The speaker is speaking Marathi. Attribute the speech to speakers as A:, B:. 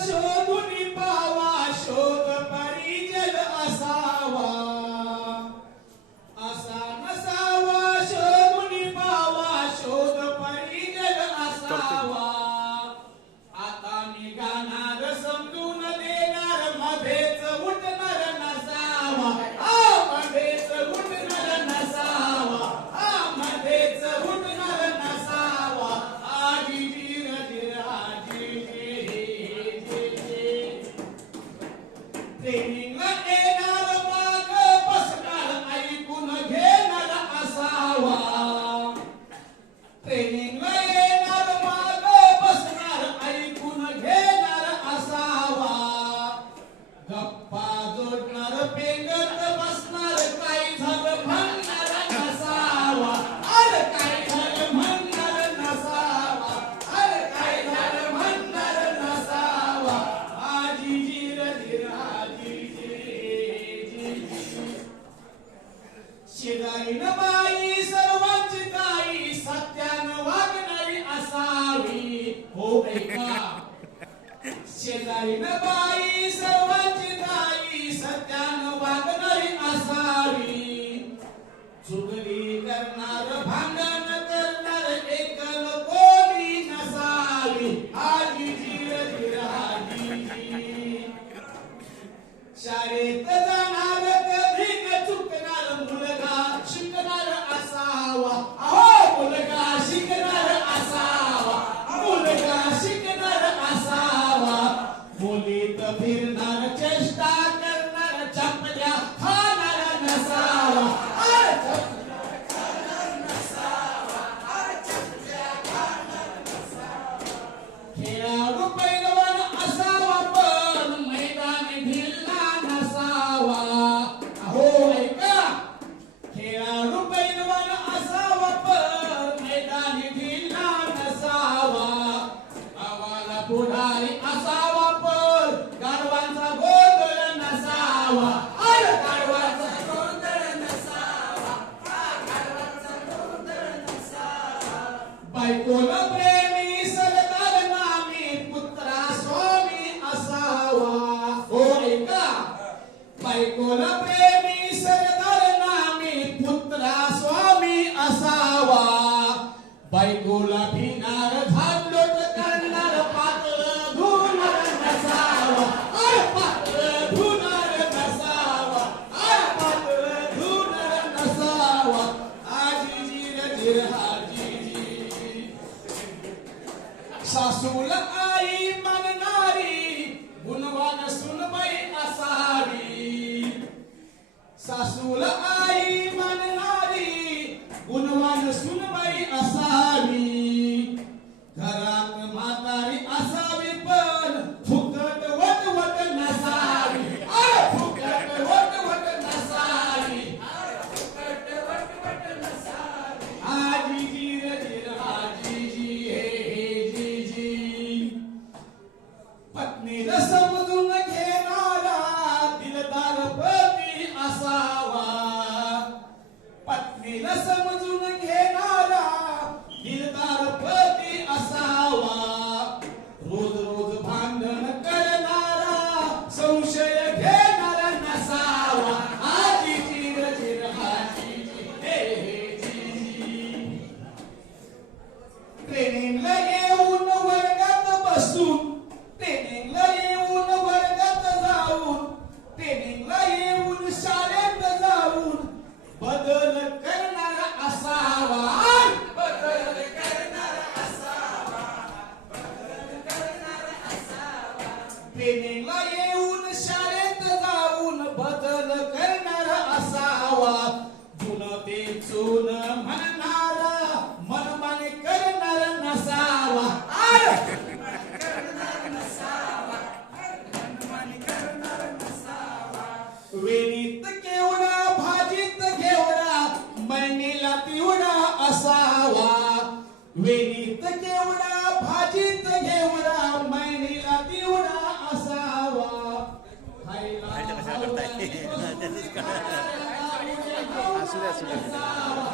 A: special. शेजारी न बाई सर्वांची ताई सत्यान वागणारी असावी. हो ऐका. शेजारी न बाई सर्वांची ताई सत्यान वागणारी असावी. चुगली करणार भांडण करणार एकल कोणी नसावी. आजी शाळेत बायकोल प्रेमी सरदार नामी पुत्रा स्वामी असावा. बायकोला भिनार धाडलोट करणार पातळ धुणार नसावा. अर पातळ धुणार नसावा. अर पातळ धुणार नसावा. आजी जीर जीर हाजी जी सासूला आई मानणारी गुणवान सुनबाई असावी. Rasulullah असावा वेणीत केवढा भाजीत घेवडा मैनीला तेवढा असावा. खायला असू द्या